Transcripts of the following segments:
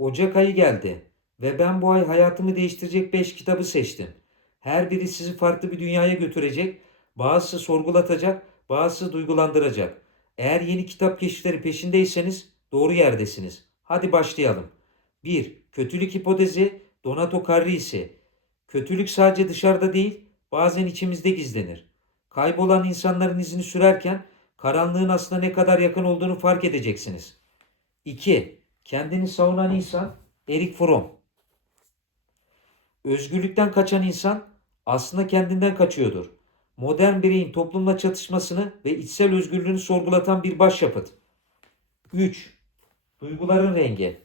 Ocak ayı geldi ve ben bu ay hayatımı değiştirecek 5 kitabı seçtim. Her biri sizi farklı bir dünyaya götürecek, bazısı sorgulatacak, bazısı duygulandıracak. Eğer yeni kitap keşifleri peşindeyseniz doğru yerdesiniz. Hadi başlayalım. 1. Kötülük hipotezi Donato Carrisi. Kötülük sadece dışarıda değil, bazen içimizde gizlenir. Kaybolan insanların izini sürerken karanlığın aslında ne kadar yakın olduğunu fark edeceksiniz. 2. Kendini savunan insan Erik Fromm. Özgürlükten kaçan insan aslında kendinden kaçıyordur. Modern bireyin toplumla çatışmasını ve içsel özgürlüğünü sorgulatan bir başyapıt. 3. Duyguların rengi.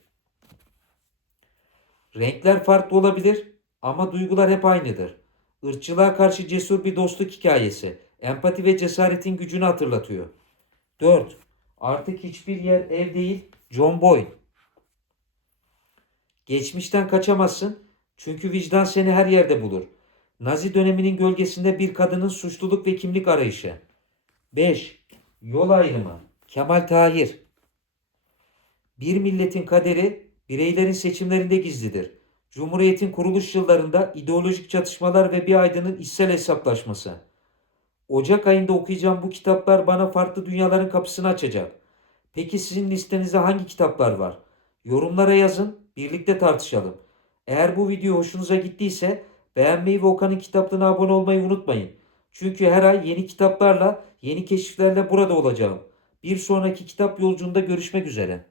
Renkler farklı olabilir ama duygular hep aynıdır. Irkçılığa karşı cesur bir dostluk hikayesi. Empati ve cesaretin gücünü hatırlatıyor. 4. Artık hiçbir yer ev değil, John Boyne. Geçmişten kaçamazsın çünkü vicdan seni her yerde bulur. Nazi döneminin gölgesinde bir kadının suçluluk ve kimlik arayışı. 5. Yol ayrımı. Kemal Tahir. Bir milletin kaderi bireylerin seçimlerinde gizlidir. Cumhuriyetin kuruluş yıllarında ideolojik çatışmalar ve bir aydının içsel hesaplaşması. Ocak ayında okuyacağım bu kitaplar bana farklı dünyaların kapısını açacak. Peki sizin listenizde hangi kitaplar var? Yorumlara yazın, birlikte tartışalım. Eğer bu video hoşunuza gittiyse beğenmeyi ve Okan'ın kitaplığına abone olmayı unutmayın. Çünkü her ay yeni kitaplarla, yeni keşiflerle burada olacağım. Bir sonraki kitap yolculuğunda görüşmek üzere.